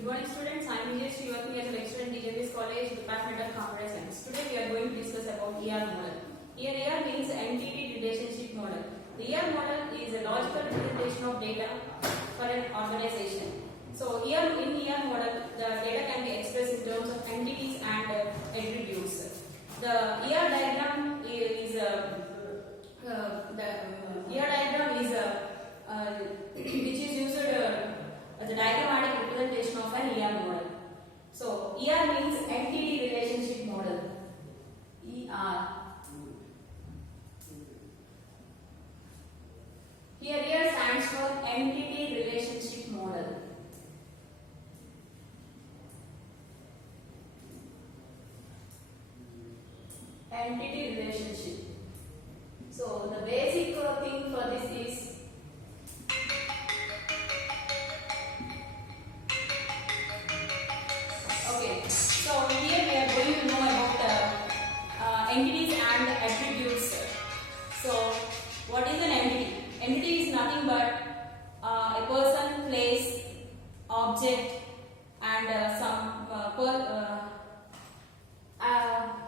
Good morning students, I am Vijay Sri working as a lecturer in DJBS College, Department of Computer Science. Today we are going to discuss about ER model. Here ER means entity relationship model. The ER model is a logical representation of data for an organization. So here in ER model, the data can be expressed in terms of entities and attributes. The ER diagram is which is used as a diagrammatic representation of an ER model. So ER means entity relationship model. ER. Here ER stands for entity relationship model. Entity relationship. So the basic thing for this is so here we are going to know about entities and attributes. So what is an entity? Entity is nothing but a person, place, object and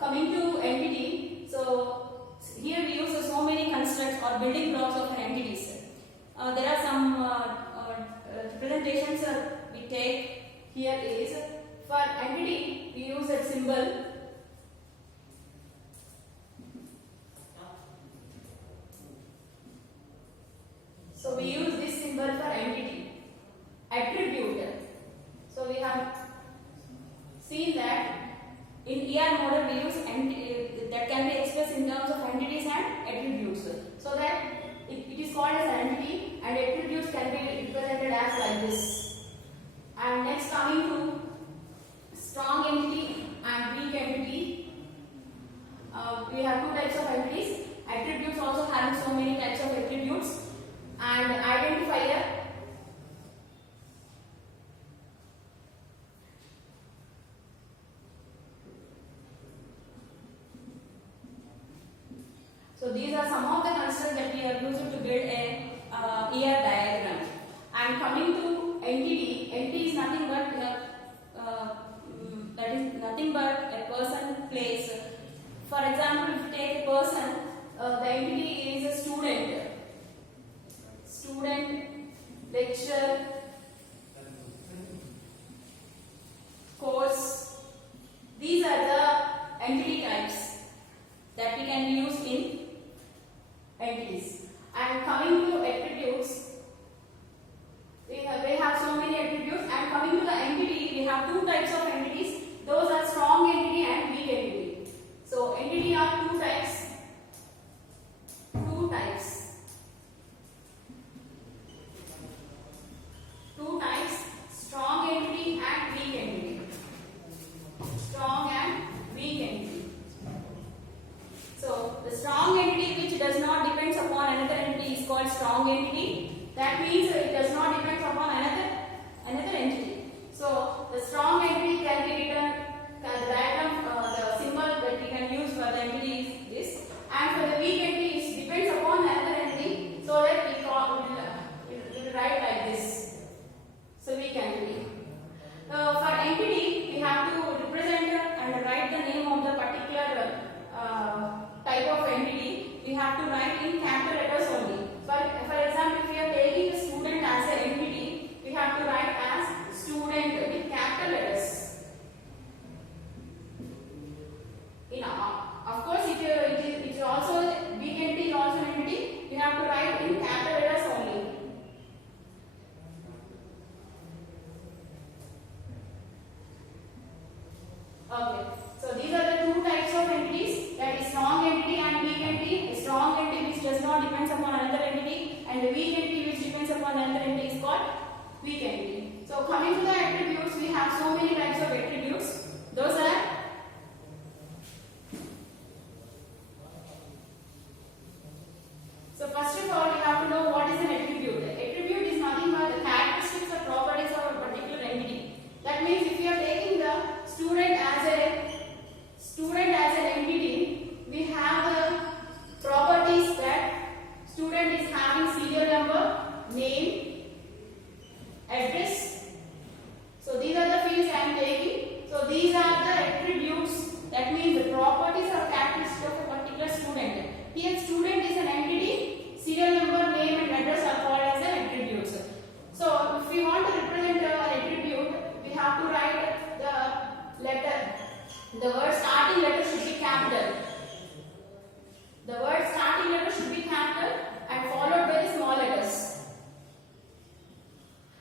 coming to entity. So here we use so many constructs or building blocks of entities. There are some representations we take. Here is for entity we use a symbol. So we use this symbol for entity. Attribute. So we have seen that in ER model we use entity that can be expressed in terms of entities and attributes. So that it is called as entity and attributes can be represented as like this. And next coming to strong entity and weak entity. We have two types of entities. Attributes also having so many types of attributes. And identifier. So these are some of the constructs that we are using to build a ER diagram. And coming to entity, entity is nothing but that is nothing but a person, place. For example, if you take a person, the entity is a student. Student, lecture, course. These are the entity types that we can use in entities. And coming to attributes, we have so many attributes. And coming to the entity, we have two types of entities. Those are strong entity and weak entity. So entity are two types. Two types. Strong entity and weak entity. Strong and weak entity. So the strong entity which does not depend upon another entity is called strong entity. That means it does not depend upon another entity. So the strong entity can be written the diagram, the symbol that we can use for the entity is this. And for the weak entity it depends upon another entity, so that we will write like this. So weak entity. For entity, we have to represent and write the name of the particular type of entity. We have to write in capital letters only. For example, if we are taking a student as an entity, we have to write as student with capital letters. Of course, it is also weak entity is also an entity. We have to write in capital letters only. Okay, so these are the two types of entities, that is strong entity and weak entity. A strong entity which does not depend upon another entity, and the weak entity which depends upon another entity is called weak entity. So coming to the attributes, we have so many types of attributes. Those are first of all, you have to know what is an attribute. Attribute is nothing but the characteristics or properties of a particular entity. That means if you are taking the student as an entity, we have the properties that student is having serial number, name, address, these are the attributes, that means the properties or characteristics of a particular student. Here student is an entity, serial number, name and address are called as an attributes. So if we want to represent an attribute, we have to write the letter. The word starting letter should be capital. The word starting letter should be capital and followed by the small letters.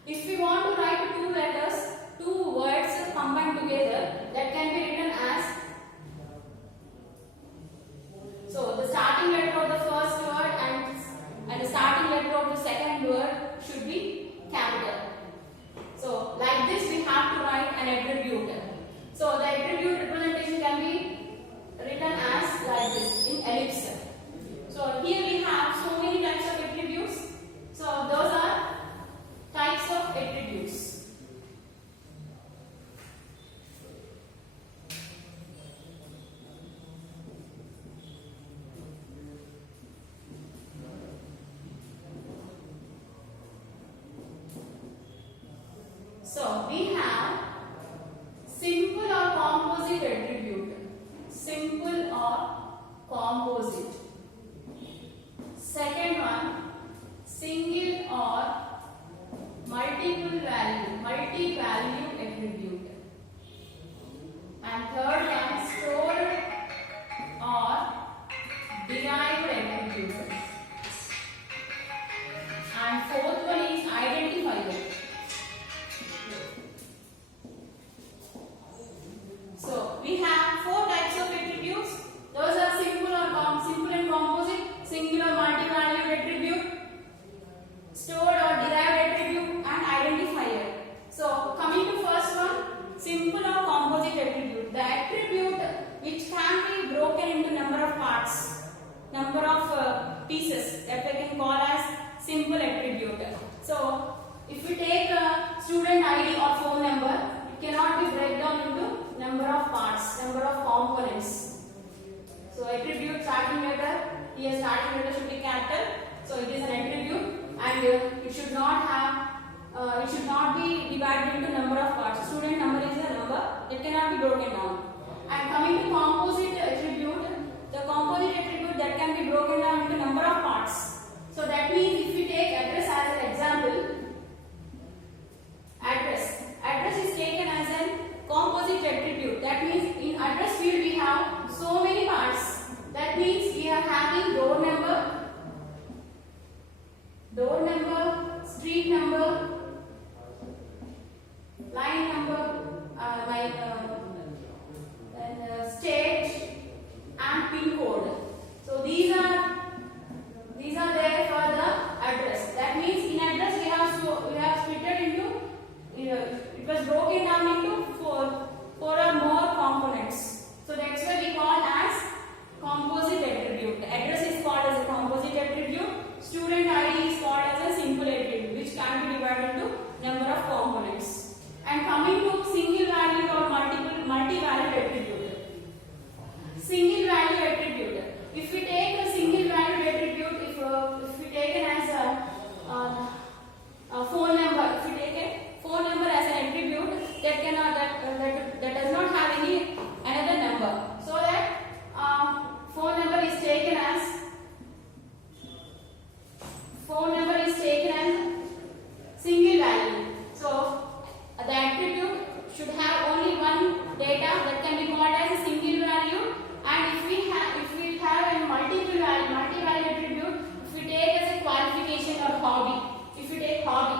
If we want to write two letters, two words combined together, that can be written as, so the starting letter of the first word and the starting letter of the second word should be capital. So like this we have to write an attribute. So the attribute representation can be written as like this in ellipse. So here we have so many types of attributes. So those are types of attributes. So we have simple or composite attribute. Simple or composite. Second one, single or multi-value attribute. And third one, stored or derived attribute. And fourth one is identifier. So we have four types of attributes. Those are simple and composite, single or multi-value attribute, stored or derived attribute, and identifier. So coming to first one, simple or composite attribute. The attribute which can be broken into number of parts, number of pieces, that we can call as simple attribute. So if we take a student ID or phone number, it cannot be broken down into number of parts, number of components. So attribute starting letter, here starting letter should be capital. So it is an attribute and it should not be divided into number of parts. Student number is a number, it cannot be broken down. And coming to composite attribute, the composite attribute that can be broken down into number of parts. So that means if we take address as an example, address is taken as an composite attribute. That means in address field we have so many parts. That means we are having door number, street number, line number, state and pin code. So these are there for the address. That means in address we have split it into, it was broken down into four or more components. So that's why we call as composite attribute. The address is called as a composite attribute. Student ID is called as a simple attribute, which can be divided into number of components. And coming to single value or multi-value attribute. Single value attribute. If we take a single value attribute, if we take it as a phone number, if we take a phone number as an attribute, that does not have any another number. So that phone number is taken as single value. So the attribute should have only one data that can be called as a single value. And if we have a multi-value attribute, if we take as a qualification or hobby, if you take hobby,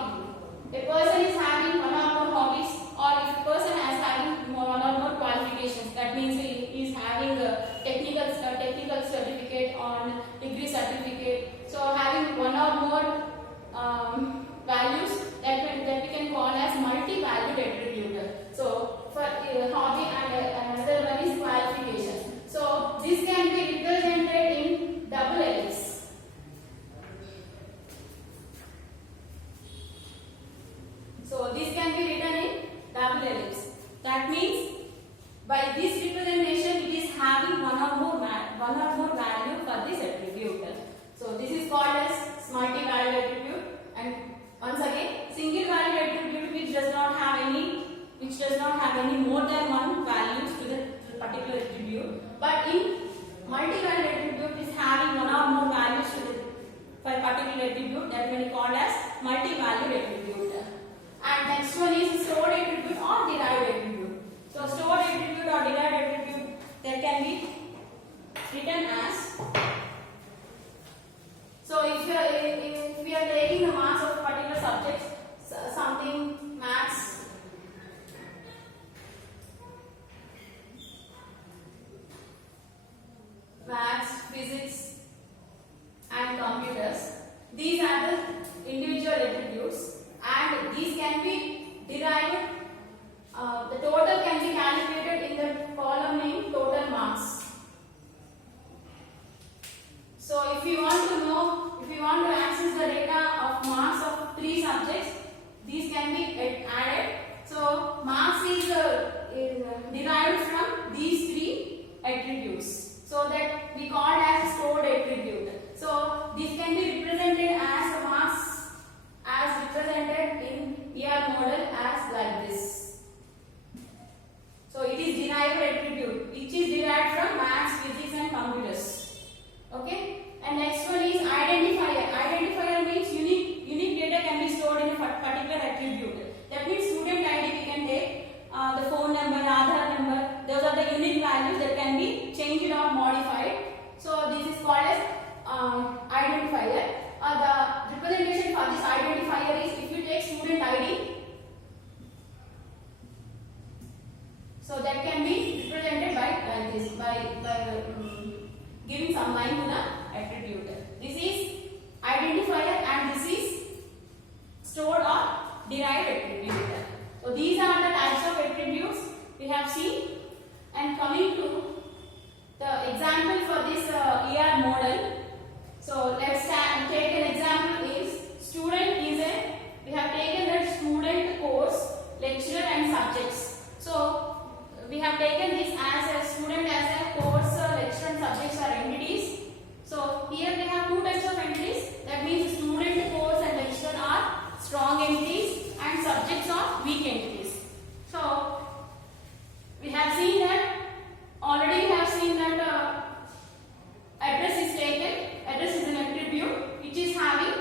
a person is having one or more hobbies, or if a person is having one or more qualifications, that means he is having a technical certificate or degree certificate. So having one or more values that we can call as multi-valued attribute. So for hobby and another one is qualification. So this can be represented in double ellipse. So this can be written in double ellipse. That means by this representation it is having one or more value for this attribute. So this is called as multi-valued attribute. And once again, single valued attribute which does not have any more than one attribute. But in multi-value attribute is having one or more values for a particular attribute, that will be called as multi-value attribute. And next one is stored attribute or derived attribute. So stored attribute or derived attribute, that can be written as. So if we are taking the marks of particular subjects, something maths, physics and computers, these are the individual attributes and these can be derived. The total can be calculated in the column named total marks. So if you want to access the data of marks of 3 subjects, these can be added. So marks is derived from these 3 attributes. So that we call it as stored attribute. So this can be represented as marks as represented in ER model as like this. So it is derived attribute which is derived from maths, physics and computers. Okay. And next one is identifier. Identifier means unique data can be stored in a particular attribute. That means student ID we can take the phone number, Aadhaar number. Those are the unique values that can be changed or modified. So this is called as identifier. The representation for this identifier is if you take student ID. So that can be represented by like this by giving some line to the attribute. This is identifier and this is stored or derived attribute. So these are the types of attributes we have seen. And coming to the example for this ER model. So let's take an example is student is a, we have taken a student course, lecturer and subjects. So we have taken this as a student as a course, lecturer and subjects are entities. So here we have 2 types of entities. That means student, course and lecturer are strong entities and subjects are weak entities. So we have seen that already we have seen that address is taken. Address is an attribute which is having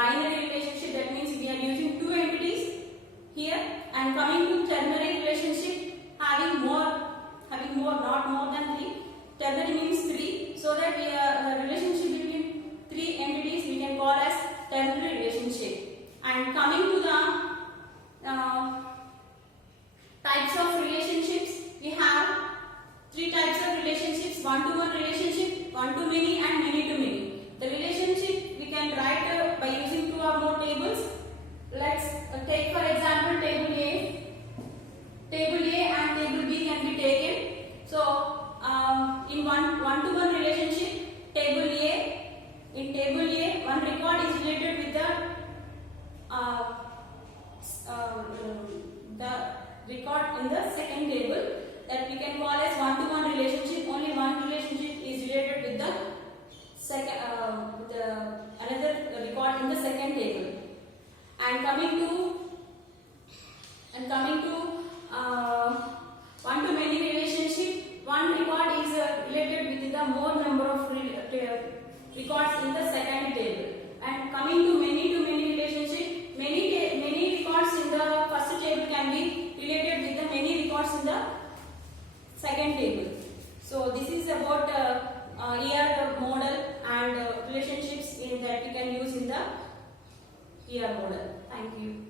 binary relationship, that means we are using two entities here, and coming to ternary relationship, having more, not more than three. Ternary means three, so that we are the relationship between three entities we can call as ternary relationship. And coming to the types of relationships, we have three types of relationships: one-to-one relationship, one-to-many, and many-to-many. The relationship we can write by using two or more tables. Let's take for example table A. Table A and table B can be taken. So in one-to-one relationship, table A, in table A, one record is related with the record in the second table, that we can call as one-to-one relationship. Only one relationship is related with the second, another record in the second table. And coming to one-to-many relationship, one record is related with the more number of records in the second table. And coming to many-to-many relationship, many records in the first table can be related with the many records in the second table. So this is about ER model and relationships that we can use in the ER model. Thank you.